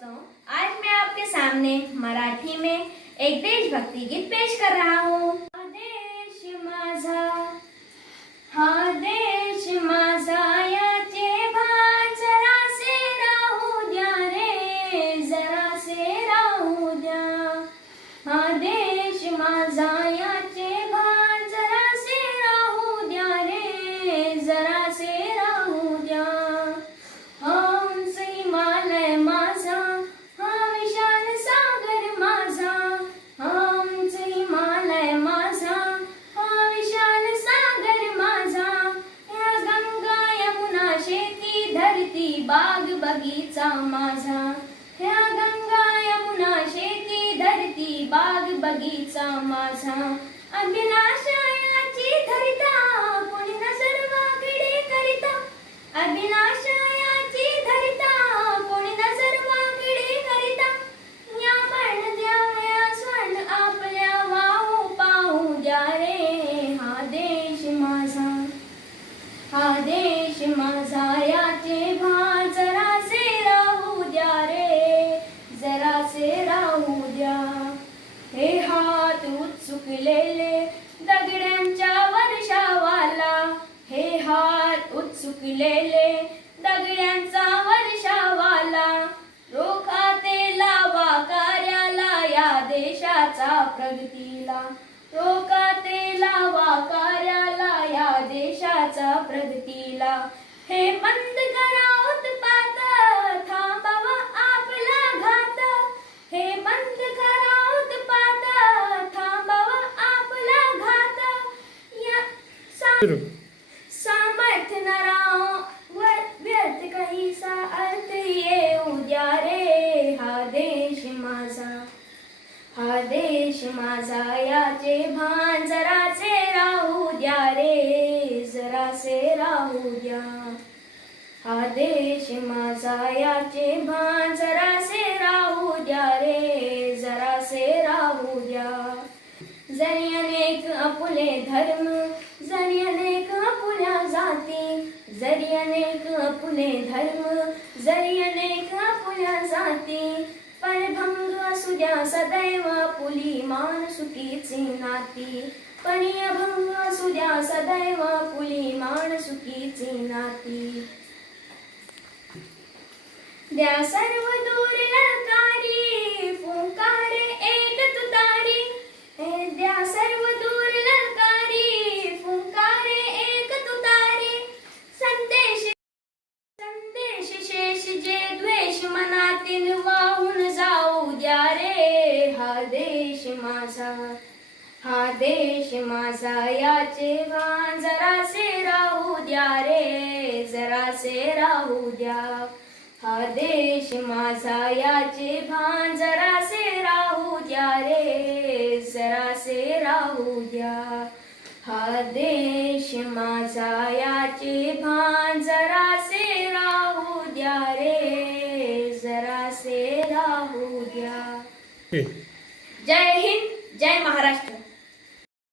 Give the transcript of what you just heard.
दोस्तों, आज मैं आपके सामने मराठी में एक देशभक्ति गीत पेश कर रहा हूँ। हा देश माझा, हा देश माझा, याचे भान जरासे राहू द्या रे, जरासे राहू द्या। हा देश माझा, याचे भान जरासे राहू द्या रे, जरासे राहू द्या। बाग बगीचा माझा, ह्या गंगा यमुना शेती धरती बाग बगीचा माझा। अभिनाशायाची धरिता कोणी नजर वाकडी करिता, अभिनाशायाची धरिता कोणी नजर वाकडी करिता। या बन द्यावया स्वर्ण आपल्या वाहू पाहू द्या रे। हा देश माझा, हा देश माझा, याचे भान जरासे राहू द्या रे, जरासे राहू द्या। हे हात उत्सुकलेले दगड्यांच्या वर्षावाला, हे हात उत्सुकलेले दगड्यांचा वर्षावाला। रोखा ते लावा कार्याला या देशाचा प्रगतीला, रोखा ते लावा कार्याला या देशाचा प्रगतीला। हे बंद करा उत्पात, थांबवा आपला घात, हे बंद करा उत्पात, थांबवा आपला घात। या सामर्थ्य नरावर व्यर्थ काहीसा अर्थ येऊ द्या रे। हा देश माझा, हा देश माझा, याचे भान जरासे राहू द्या रे, जरासे राहू द्या। हा देश माझा, याचे भान जरासे राहू द्या रे, जरासे राहू द्या। जरी अनेक आपुले धर्म, जरी अनेक आपुल्या जाती, जरी अनेक आपुले धर्म, जरी अनेक आपुल्या जाती। पणभंग असू द्या सदैव आपुली माणसुकीची नाती, पणभंग असू द्या सदैव आपुली माणसुकीची नाती। द्या सर्व दूर ललकारी, फुंकारे एक तुतारी, द्या सर्व दूर ललकारी, फुंकारे एक तुतारी। संदेश संदेश शेष जे द्वेष मनातील वाहून जाऊ द्या रे। हा देश माझा, हा देश माझा, याचे भान जरासे राहू द्या रे, जरासे राहू द्या। हा देश माझा, याचे भान जरासे राहू द्या रे, जरासे राहू द्या। हा देश माझा, याचे भान जरासे राहू द्या रे, जरासे राहू द्या। जय हिंद, जय महाराष्ट्र।